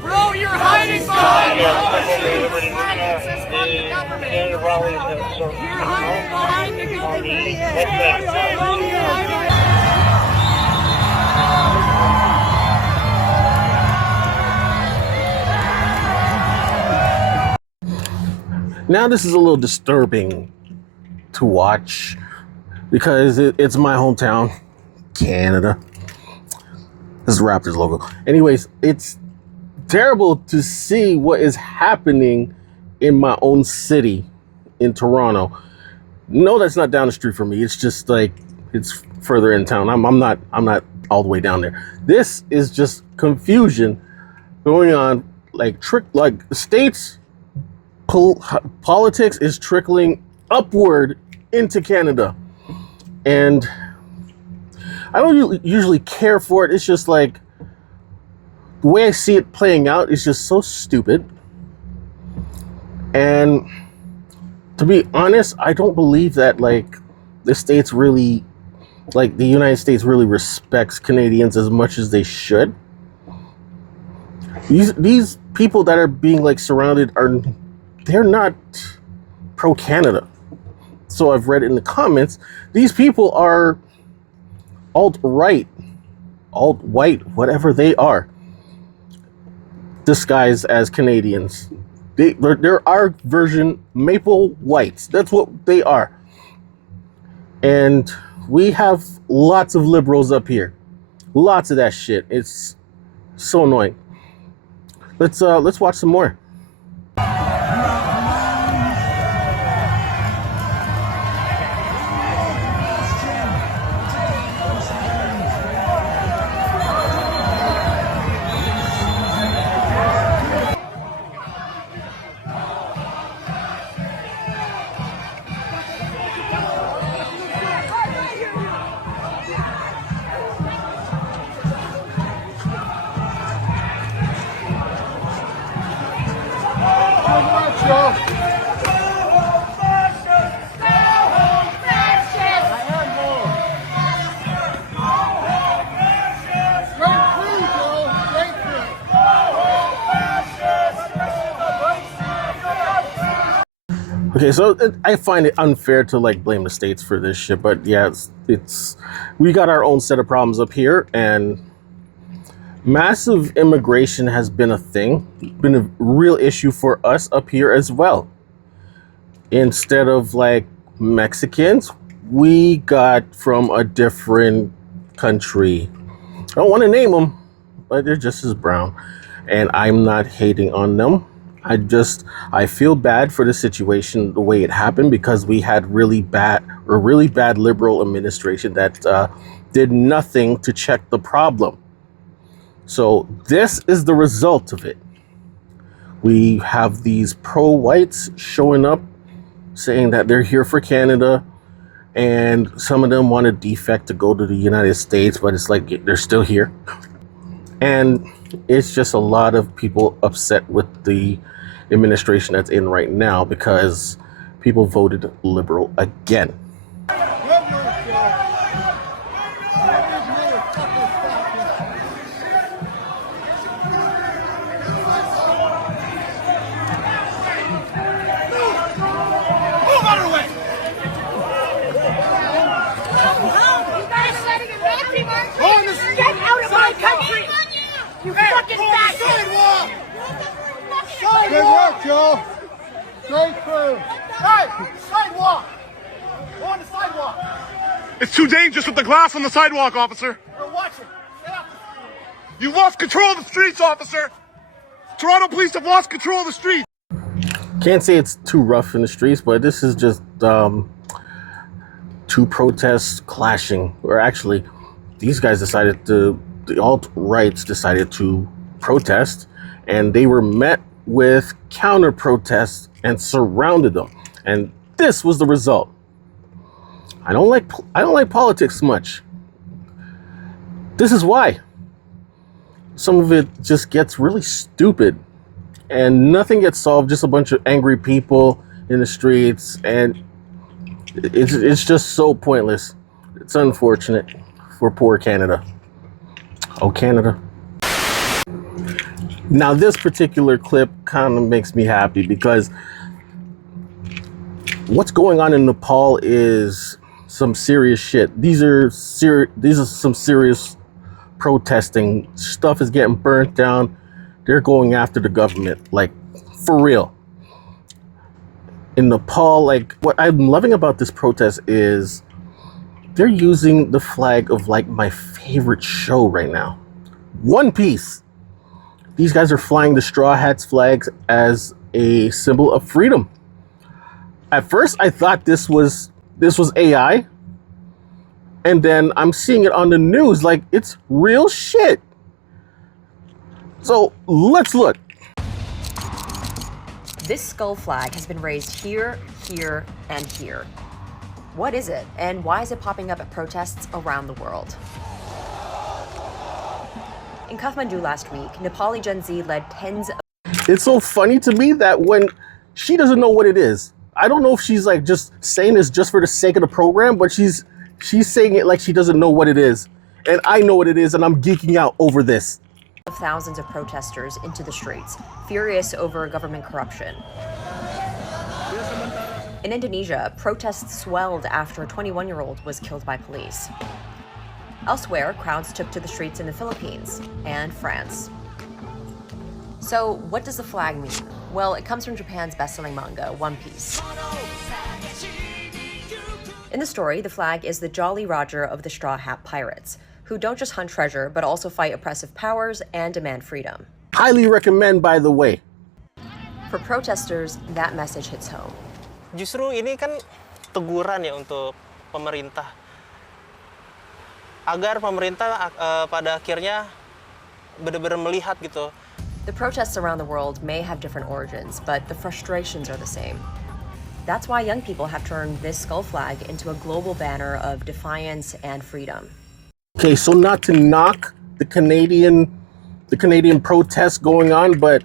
Bro, you're hiding behind the government. You're hiding behind the government. Now this is a little disturbing to watch because it's my hometown, Canada. This is Raptors logo. Anyways, it's terrible to see what is happening in my own city in Toronto. No, that's not down the street from me. It's just like it's further in town. I'm not all the way down there. This is just confusion going on, like states politics is trickling upward into Canada. And I don't usually care for it. It's just like the way I see it playing out is just so stupid. And to be honest, I don't believe that like the United States really respects Canadians as much as they should. These people that are being like surrounded they're not pro-Canada. So I've read in the comments, these people are alt-right, alt-white, whatever they are, disguised as Canadians. They're our version maple whites. That's what they are. And we have lots of liberals up here. Lots of that shit. It's so annoying. Let's watch some more. Okay, so I find it unfair to like blame the states for this shit, but yeah, we got our own set of problems up here, and massive immigration has been a thing, been a real issue for us up here as well. Instead of like Mexicans, we got from a different country. I don't want to name them, but they're just as brown, and I'm not hating on them. I feel bad for the situation, the way it happened, because we had really bad liberal administration that did nothing to check the problem. So this is the result of it. We have these pro-whites showing up saying that they're here for Canada, and some of them want to defect to go to the United States, but it's like they're still here. And it's just a lot of people upset with the administration that's in right now because people voted liberal again. You fucking bastard! Good work, Joe. Great crew. Hey, sidewalk! Go on the sidewalk! It's too dangerous with the glass on the sidewalk, officer. We're watching. Get up. You lost control of the streets, officer. Toronto police have lost control of the streets. Can't say it's too rough in the streets, but this is just two protests clashing. Or actually, these guys the alt-rights decided to protest, and they were met with counter protests and surrounded them. And this was the result. I don't like politics much. This is why. Some of it just gets really stupid and nothing gets solved, just a bunch of angry people in the streets, and it's just so pointless. It's unfortunate for poor Canada. Oh, Canada. Now, this particular clip kind of makes me happy because what's going on in Nepal is some serious shit. These are some serious protesting. Stuff is getting burnt down. They're going after the government, like, for real. In Nepal, like, what I'm loving about this protest is they're using the flag of, like, my favorite show right now, One Piece. These guys are flying the Straw Hats flags as a symbol of freedom. At first, I thought this was AI, and then I'm seeing it on the news like it's real shit. So let's look. This skull flag has been raised here, here, and here. What is it, and why is it popping up at protests around the world? In Kathmandu last week, Nepali Gen Z led tens of... It's so funny to me that when she doesn't know what it is, I don't know if she's like just saying this just for the sake of the program, but she's saying it like she doesn't know what it is. And I know what it is, and I'm geeking out over this. Thousands of protesters into the streets, furious over government corruption. In Indonesia, protests swelled after a 21-year-old was killed by police. Elsewhere, crowds took to the streets in the Philippines and France. So, what does the flag mean? Well, it comes from Japan's best-selling manga, One Piece. In the story, the flag is the Jolly Roger of the Straw Hat Pirates, who don't just hunt treasure, but also fight oppressive powers and demand freedom. Highly recommend, by the way. For protesters, that message hits home. Justru ini kan teguran ya untuk pemerintah. Agar pemerintah pada akhirnya benar-benar melihat gitu. The protests around the world may have different origins, but the frustrations are the same. That's why young people have turned this skull flag into a global banner of defiance and freedom. Okay, so not to knock the Canadian protests going on, but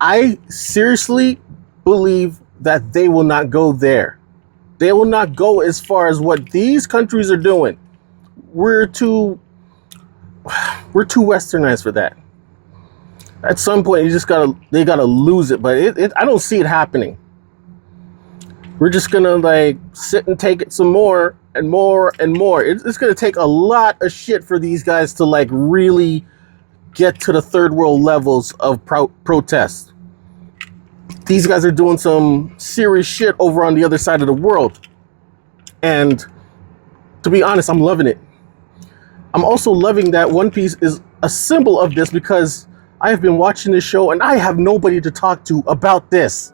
I seriously believe that they will not go there. They will not go as far as what these countries are doing. We're too westernized for that. At some point, they gotta lose it, but I don't see it happening. We're just gonna like sit and take it some more and more and more. It's gonna take a lot of shit for these guys to like really get to the third world levels of protest. These guys are doing some serious shit over on the other side of the world. And to be honest, I'm loving it. I'm also loving that One Piece is a symbol of this because I have been watching this show and I have nobody to talk to about this.